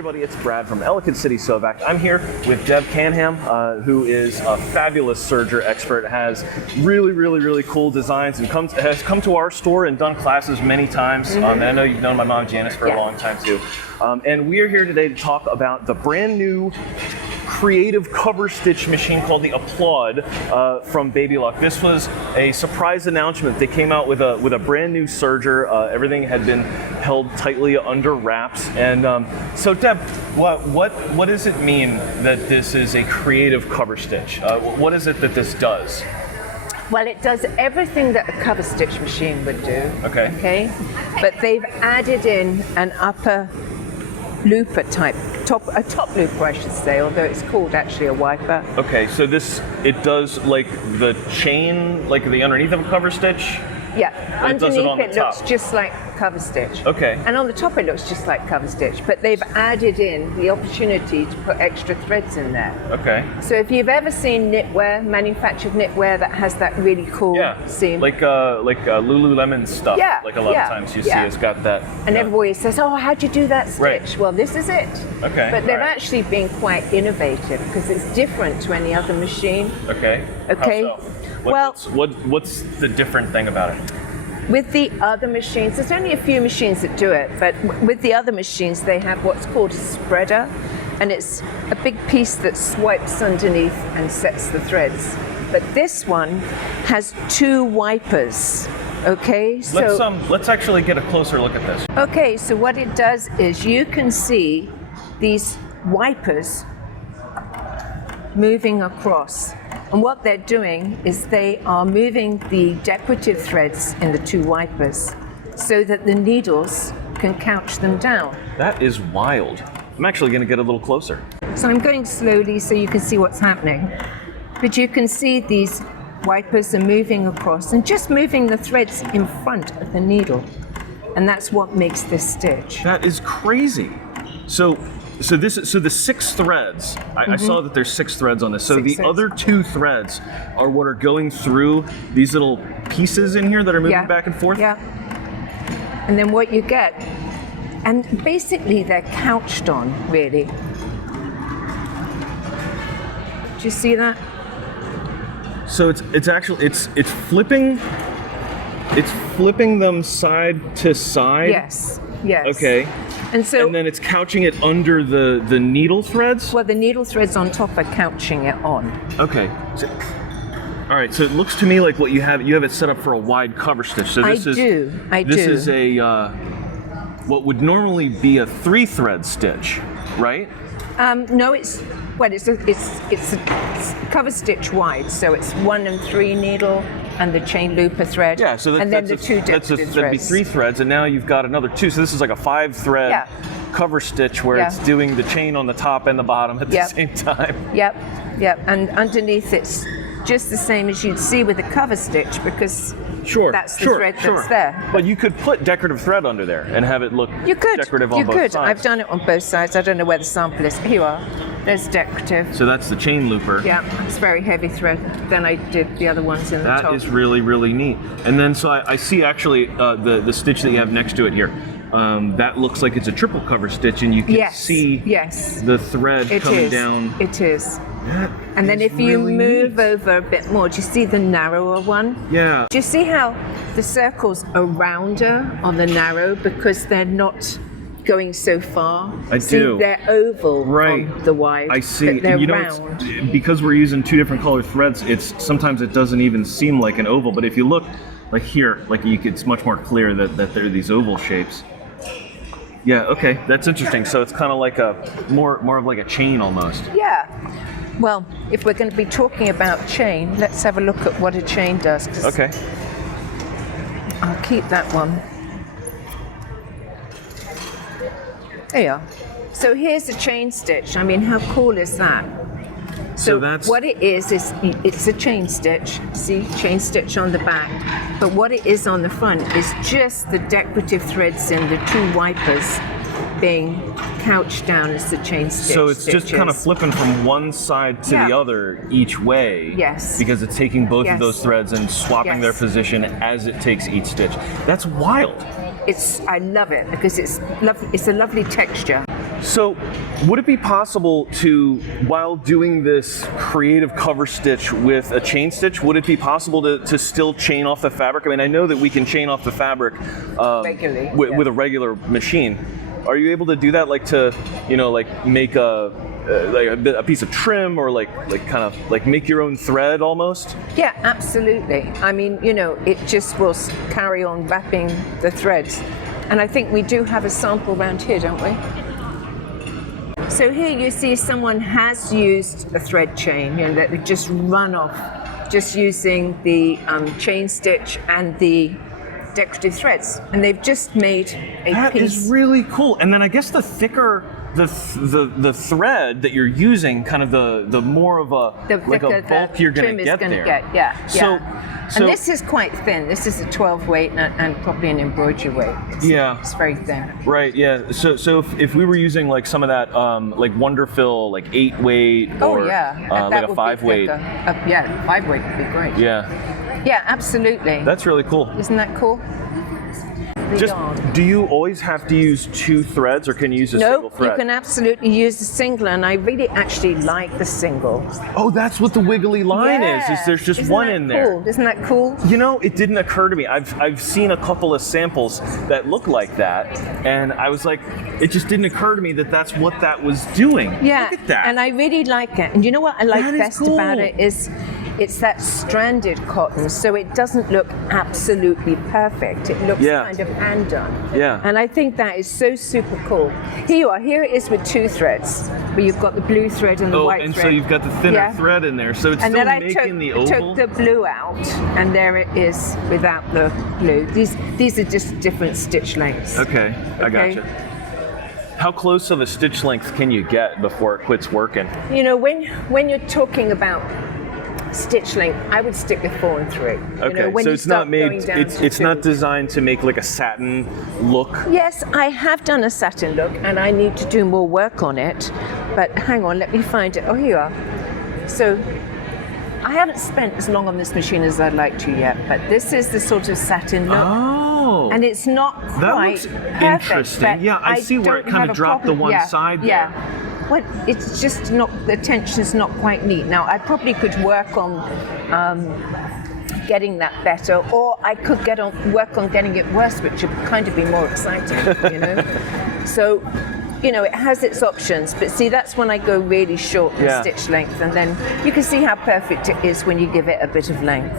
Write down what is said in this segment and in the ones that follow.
everybody, it's Brad from Ellicott City Sovac. I'm here with Deb Canham, who is a fabulous serger expert, has really cool designs, and has come to our store and done classes many times. And I know you've known my mom Janice for a long time too. And we are here today to talk about the brand new creative cover stitch machine called the Applaud from Baby Lock. This was a surprise announcement. They came out with a brand new serger. Everything had been held tightly under wraps. And so Deb, what does it mean that this is a creative cover stitch? What is it that this does? Well, it does everything that a cover stitch machine would do. Okay. But they've added in an upper looper type, a top looper I should say, although it's called actually a wiper. Okay, so it does like the chain, like the underneath of a cover stitch? Yeah, underneath it looks top. just like cover stitch. Okay. And on the top it looks just like cover stitch, but they've added in the opportunity to put extra threads in there. Okay. So if you've ever seen knitwear, manufactured knitwear that has that really cool seam. Like Lululemon stuff. Yeah. Like a lot of times you see it's got that. And everybody says, oh, how'd you do that stitch? Right. Well, this is it. Okay. But they've actually been quite innovative because it's different to any other machine. Okay. Okay. How so? What's the different thing about it? With the other machines, there's only a few machines that do it, but with the other machines, they have what's called a spreader, and it's a big piece that swipes underneath and sets the threads. But this one has two wipers. Okay, so let's actually get a closer look at this. Okay, so what it does is you can see these wipers moving across. And what they're doing is they are moving the decorative threads in the two wipers so that the needles can couch them down. That is wild. I'm actually going to get a little closer. So I'm going slowly so you can see what's happening. But you can see these wipers are moving across and just moving the threads in front of the needle. And that's what makes this stitch. That is crazy. So the 6 threads, I saw that there's 6 threads on this. So the other 2 threads are what are going through these little pieces in here that are moving back and forth? Yeah. And then what you get, and basically they're couched on, really. Do you see that? So it's flipping them side to side? Yes. Okay. And then it's couching it under the needle threads? Well, the needle threads on top are couching it on. Okay. All right, so it looks to me like what you have it set up for a wide cover stitch. So this I do. This is a what would normally be a 3-thread stitch, right? No, it's cover stitch wide, so it's 1 and 3 needle and the chain looper thread. Yeah, so and then the 2 decorative threads. That'd be 3 threads, and now you've got another 2. So this is like a 5-thread cover stitch where it's doing the chain on the top and the bottom at the same time. Yep. And underneath it's just the same as you'd see with a cover stitch because that's the thread that's there. But you could put decorative thread under there and have it look decorative on both sides. I've done it on both sides. I don't know where the sample is. Here you are. There's decorative. So that's the chain looper. Yeah, it's very heavy thread. Then I did the other ones in the top. That is really neat. And then so I see actually the stitch that you have next to it here. That looks like it's a triple cover stitch, and you can see the thread coming down. It is. And then if you move over a bit more, do you see the narrower one? Yeah. Do you see how the circles are rounder on the narrow because they're not going so far? I do. They're oval on the wide. I see. They're round. Because we're using 2 different color threads, sometimes it doesn't even seem like an oval. But if you look like here, it's much more clear that there are these oval shapes. Yeah. Okay, that's interesting. So it's kind of like more of like a chain almost. Yeah. Well, if we're going to be talking about chain, let's have a look at what a chain does. Okay. I'll keep that one. There you are. So here's a chain stitch. I mean, how cool is that? So that's what it is it's a chain stitch. See, chain stitch on the back. But what it is on the front is just the decorative threads in the 2 wipers being couched down as the chain stitch. So it's just kind of flipping from one side to the other each way. Yes. Because it's taking both of those threads and swapping their position as it takes each stitch. That's wild. I love it because it's lovely. It's a lovely texture. So, would it be possible to, while doing this creative cover stitch with a chain stitch, would it be possible to still chain off the fabric? I mean, I know that we can chain off the fabric Regularly, with a regular machine. Are you able to do that, like to, like make a piece of trim, or like kind of like make your own thread almost? Yeah, absolutely. I mean, it just will carry on wrapping the threads. And I think we do have a sample around here, don't we? So here you see someone has used a thread chain, that would just run off, just using the chain stitch and the decorative threads, and they've just made a That piece. is really cool. And then I guess the thicker the thread that you're using, kind of the more of a bulk you're going to get there. Yeah. So and this is quite thin. This is a 12 weight and probably an embroidery weight. It's very thin. Right. Yeah. So if we were using like some of that like Wonderfill, like 8 weight, or like a 5 weight. 5 weight would be great. Yeah. Yeah, absolutely. That's really cool. Isn't that cool? Do you always have to use 2 threads, or can you use a single thread? No, you can absolutely use a single, and I really actually like the single. Oh, that's what the wiggly line is there's just one in there. Cool? Isn't that cool? It didn't occur to me. I've seen a couple of samples that look like that, and I was like, it just didn't occur to me that that's what that was doing. Yeah, Look at that. and I really like it. And you know what I like best about cool. it is it's that stranded cotton, so it doesn't look absolutely perfect. It looks kind of hand done. Yeah. And I think that is so super cool. Here you are. Here it is with 2 threads, where you've got the blue thread and the white and thread. so you've got the thinner thread in there, so it's and still then making the oval. took the blue out, and there it is without the blue. These are just different stitch lengths. Okay, I gotcha. How close of a stitch length can you get before it quits working? When you're talking about stitch length, I would stick with 4 and 3. Okay, so it's not made. It's not designed to make like a satin look. Yes, I have done a satin look, and I need to do more work on it. But hang on, let me find it. Oh, here you are. So I haven't spent as long on this machine as I'd like to yet, but this is the sort of satin look. Oh. And it's not quite that looks perfect. interesting. Yeah, I see where it kind of dropped the one side there. Yeah. Well, it's just not, the tension's not quite neat. Now, I probably could work on getting that better, or I could work on getting it worse, which would kind of be more exciting, So, it has its options, but see, that's when I go really short in stitch length, and then you can see how perfect it is when you give it a bit of length.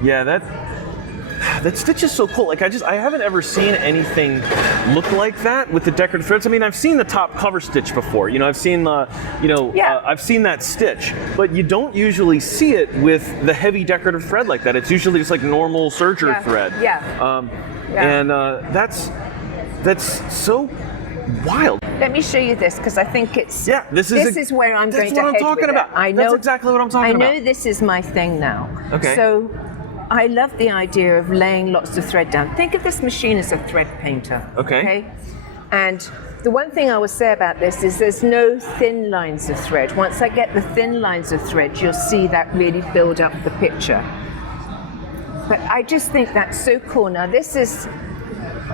Yeah, that stitch is so cool. Like I haven't ever seen anything look like that with the decorative threads. I mean, I've seen the top cover stitch before. I've seen I've seen that stitch, but you don't usually see it with the heavy decorative thread like that. It's usually just like normal serger thread. And that's so wild. Let me show you this, because I think it's this is where I'm going to head. That's what I'm talking about. I know, that's exactly what I'm talking about. I know this is my thing now. Okay. So I love the idea of laying lots of thread down. Think of this machine as a thread painter. Okay. And the one thing I will say about this is there's no thin lines of thread. Once I get the thin lines of thread, you'll see that really build up the picture. But I just think that's so cool. Now this is...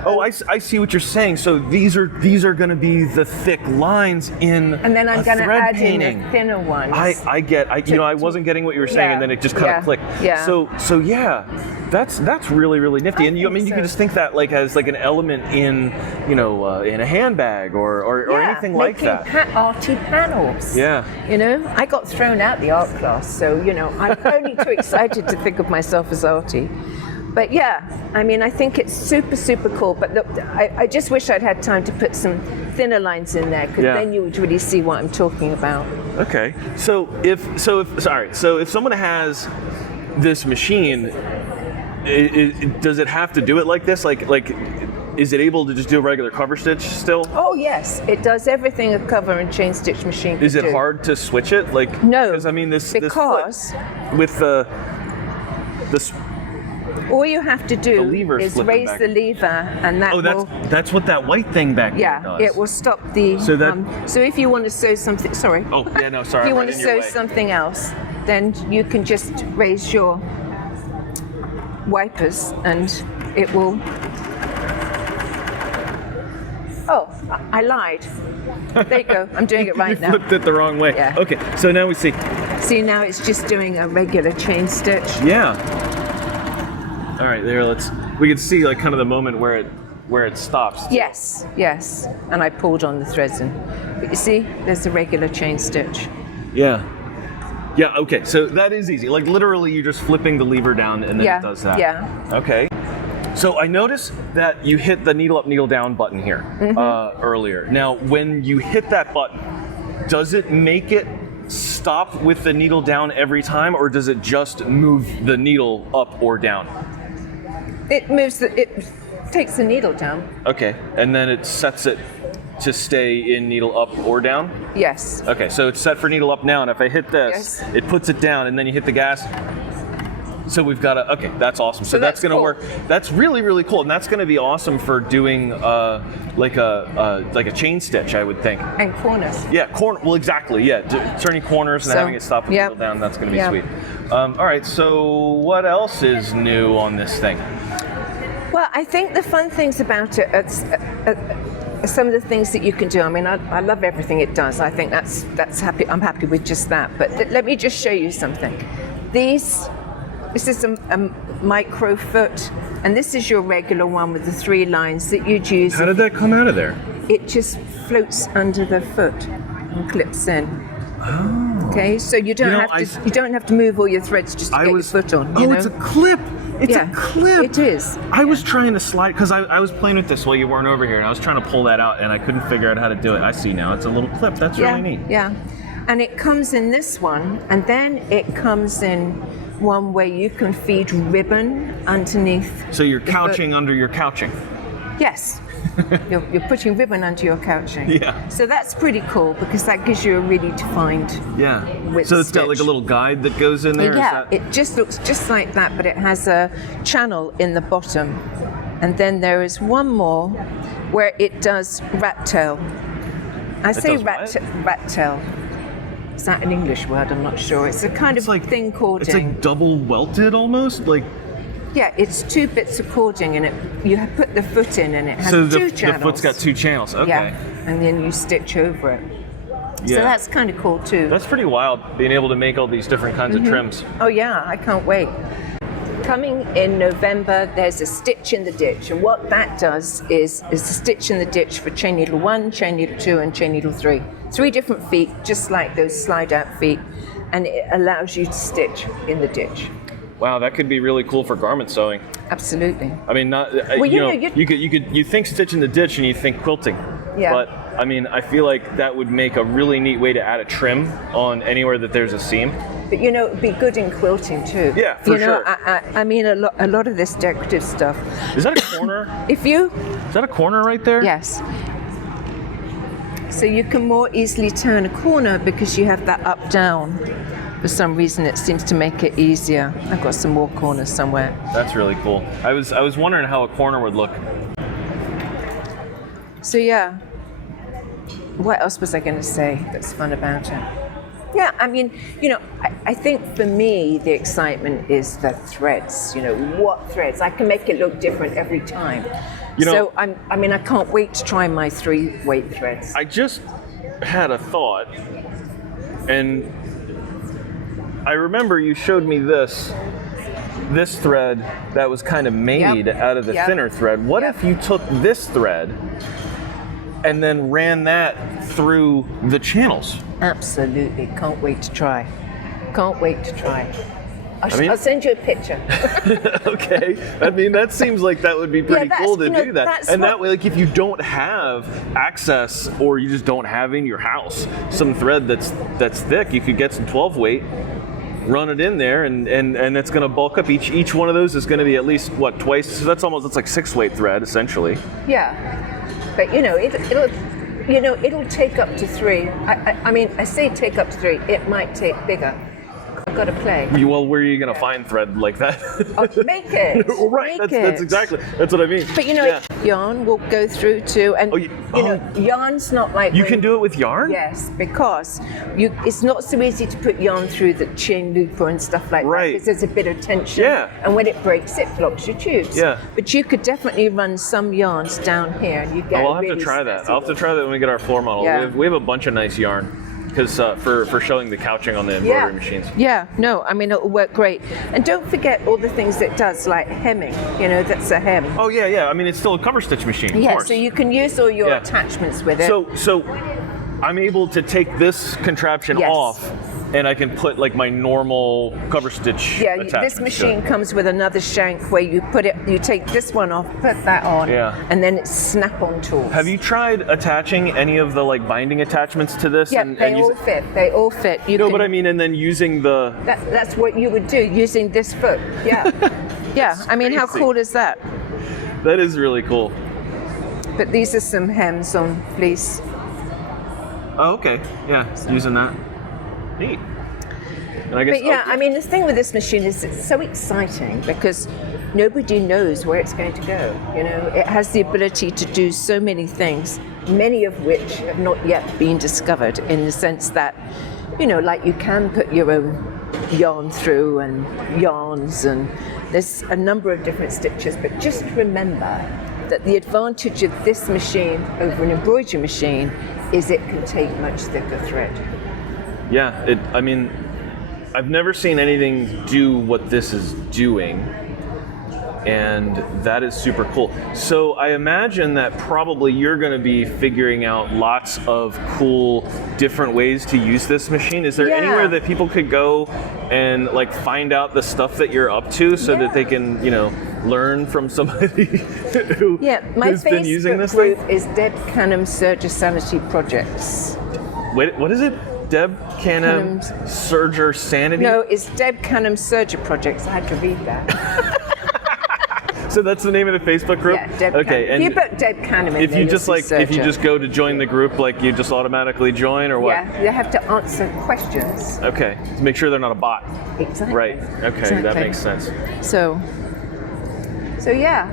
Oh, I see what you're saying. So these are going to be the thick lines in and then I'm going to add painting. in the thinner ones. I wasn't getting what you were saying, and then it just kind of clicked. Yeah. So yeah, that's really, really nifty. And you can just think that like as like an element in in a handbag or anything like that. Arty panels. Yeah. I got thrown out the art class, so I'm only too excited to think of myself as arty. But yeah, I mean, I think it's super, super cool. But look, I just wish I'd had time to put some thinner lines in there, because then you would really see what I'm talking about. Okay. So if someone has this machine, does it have to do it like this? Like, is it able to just do a regular cover stitch still? Oh yes, it does everything a cover and chain stitch machine. Is it hard to switch it? Like no, because I mean this with this. All you have to do is raise the lever, and that that's what that white thing back there does. It will stop the... So if you want to sew something... Sorry. Oh, yeah, no, sorry. If you want to sew something else, then you can just raise your wipers, and it will... Oh, I lied. There you go. I'm doing it right now. You flipped it the wrong way. Yeah. Okay, so now we see. See, now it's just doing a regular chain stitch. Yeah. All right, there. We can see like kind of the moment where it stops. Yes, yes. And I pulled on the threads in. But you see, there's a regular chain stitch. Yeah. Yeah. Okay. So that is easy. Like literally, you're just flipping the lever down, and then it does that. Yeah. Okay. So I noticed that you hit the needle up, needle down button here earlier. Now, when you hit that button, does it make it stop with the needle down every time, or does it just move the needle up or down? It takes the needle down. Okay, and then it sets it to stay in needle up or down? Yes. Okay, so it's set for needle up now, and if I hit this, it puts it down, and then you hit the gas. So we've got okay, that's awesome. So that's going to work. That's really, really cool, and that's going to be awesome for doing like a chain stitch, I would think. And corners. Yeah, well, exactly. Yeah, turning corners and having it stop and needle down. That's going to be sweet. All right. So what else is new on this thing? Well, I think the fun things about it are some of the things that you can do. I mean, I love everything it does. I think that's happy. I'm happy with just that. But let me just show you something. This is a micro foot, and this is your regular one with the 3 lines that you'd use. How did that come out of there? It just floats under the foot and clips in. Oh. Okay, so you don't have to move all your threads just to get your foot on. You know? It's a clip. It's a clip. It is. I was trying to slide because I was playing with this while you weren't over here, and I was trying to pull that out, and I couldn't figure out how to do it. I see now. It's a little clip. That's really neat. Yeah, and it comes in this one, and then it comes in one where you can feed ribbon underneath. So you're couching under your couching. Yes. You're putting ribbon under your couching. Yeah. So that's pretty cool because that gives you a really defined width So it's got stitch. like a little guide that goes in there? Yeah, it just looks just like that, but it has a channel in the bottom. And then there is one more where it does rat tail. I say rat tail. Is that an English word? I'm not sure. It's a kind of thin cording. It's like double welted almost? Like. Yeah, it's 2 bits of cording, and you put the foot in, and it has two channels. The foot's got 2 channels. Okay. Yeah, and then you stitch over it. Yeah. So that's kind of cool too. That's pretty wild, being able to make all these different kinds of trims. Oh yeah, I can't wait. Coming in November, there's a stitch in the ditch, and what that does is a stitch in the ditch for chain needle 1, chain needle 2, and chain needle 3. 3 different feet, just like those slide out feet, and it allows you to stitch in the ditch. Wow, that could be really cool for garment sewing. Absolutely. I mean, you think stitch in the ditch and you think quilting. Yeah. But I mean, I feel like that would make a really neat way to add a trim on anywhere that there's a seam. But it'd be good in quilting too. Yeah, for sure. I mean, a lot of this decorative stuff. Is that a corner? Is that a corner right there? Yes. So you can more easily turn a corner because you have that up down. For some reason, it seems to make it easier. I've got some more corners somewhere. That's really cool. I was wondering how a corner would look. So yeah, what else was I going to say that's fun about it? Yeah, I mean, I think for me the excitement is the threads. What threads? I can make it look different every time. So I can't wait to try my 3 weight threads. I just had a thought, and I remember you showed me this thread that was kind of made out of the thinner thread. What if you took this thread and then ran that through the channels? Absolutely. Can't wait to try. Can't wait to try. I'll send you a picture. Okay. I mean, that seems like that would be pretty cool to do that. And that way, like, if you don't have access or you just don't have in your house some thread that's thick, you could get some 12 weight, run it in there, and it's going to bulk up. Each one of those is going to be at least twice. So that's like 6 weight thread essentially. Yeah, but it'll take up to 3. I mean, I say take up to 3. It might take bigger. got to play. Well, where are you going to find thread like that? Make it. Right, Make that's exactly, that's what I mean. But you know, yarn will go through too, and you know, yarn's not like you can do it with yarn. Yes, because it's not so easy to put yarn through the chain looper and stuff like that, because there's a bit of tension. Yeah. And when it breaks, it blocks your tubes. Yeah. But you could definitely run some yarns down here, and you get. I'll have to try that. I'll have to try that when we get our floor model. Yeah. We have a bunch of nice yarn. Because for showing the couching on the embroidery machines. Yeah, no, I mean, it'll work great. And don't forget all the things it does, like hemming, you know, that's a hem. Oh, yeah. I mean, it's still a cover stitch machine, Yeah, of course. so you can use all your attachments with it. So I'm able to take this contraption off, and I can put like my normal cover stitch attachments. This machine comes with another shank where you put it, you take this one off, put that on, and then it's snap-on tools. Have you tried attaching any of the like binding attachments to this? Yeah, they all fit. They all fit. But I mean, and then using the... That's what you would do, using this foot. Yeah. Yeah, I mean, how cool is that? That is really cool. But these are some hems on fleece. Oh, okay. Yeah, using that. Neat. And I guess, I mean, the thing with this machine is it's so exciting because nobody knows where it's going to go. You know, it has the ability to do so many things, many of which have not yet been discovered, in the sense that, you know, like you can put your own yarn through and yarns, and there's a number of different stitches. But just remember that the advantage of this machine over an embroidery machine is it can take much thicker thread. Yeah, I mean, I've never seen anything do what this is doing, and that is super cool. So I imagine that probably you're going to be figuring out lots of cool different ways to use this machine. Is there anywhere that people could go and like find out the stuff that you're up to, so that they can, you know, learn from somebody who who's been using this thing? My Facebook group is Deb Canham Serger Sanity Projects. Wait, what is it? Deb Canham Serger Sanity? No, it's Deb Canham Serger Projects. I had to read that. So that's the name of the Facebook group? Yeah, Deb Canham. And if you put Deb Canham in if there, you just if you just go to join the group, like you just automatically join, or what? Yeah, you have to answer questions. Okay, to make sure they're not a bot. Exactly. Right. Okay, that makes sense. So yeah,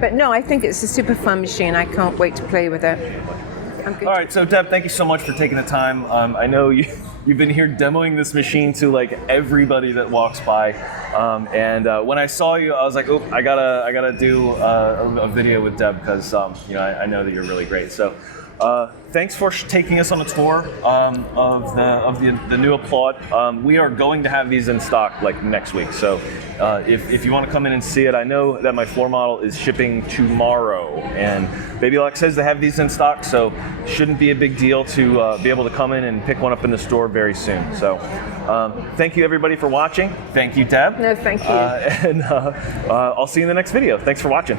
but no, I think it's a super fun machine. I can't wait to play with it. All right, so Deb, thank you so much for taking the time. I know you've been here demoing this machine to like everybody that walks by, and when I saw you, I was like, oh, I gotta do a video with Deb, because you know, I know that you're really great. So thanks for taking us on a tour of the new Applaud. We are going to have these in stock like next week. So if you want to come in and see it, I know that my floor model is shipping tomorrow, and Baby Lock says they have these in stock, so shouldn't be a big deal to be able to come in and pick one up in the store very soon. So thank you everybody for watching. Thank you, Deb. No, thank you. And I'll see you in the next video. Thanks for watching.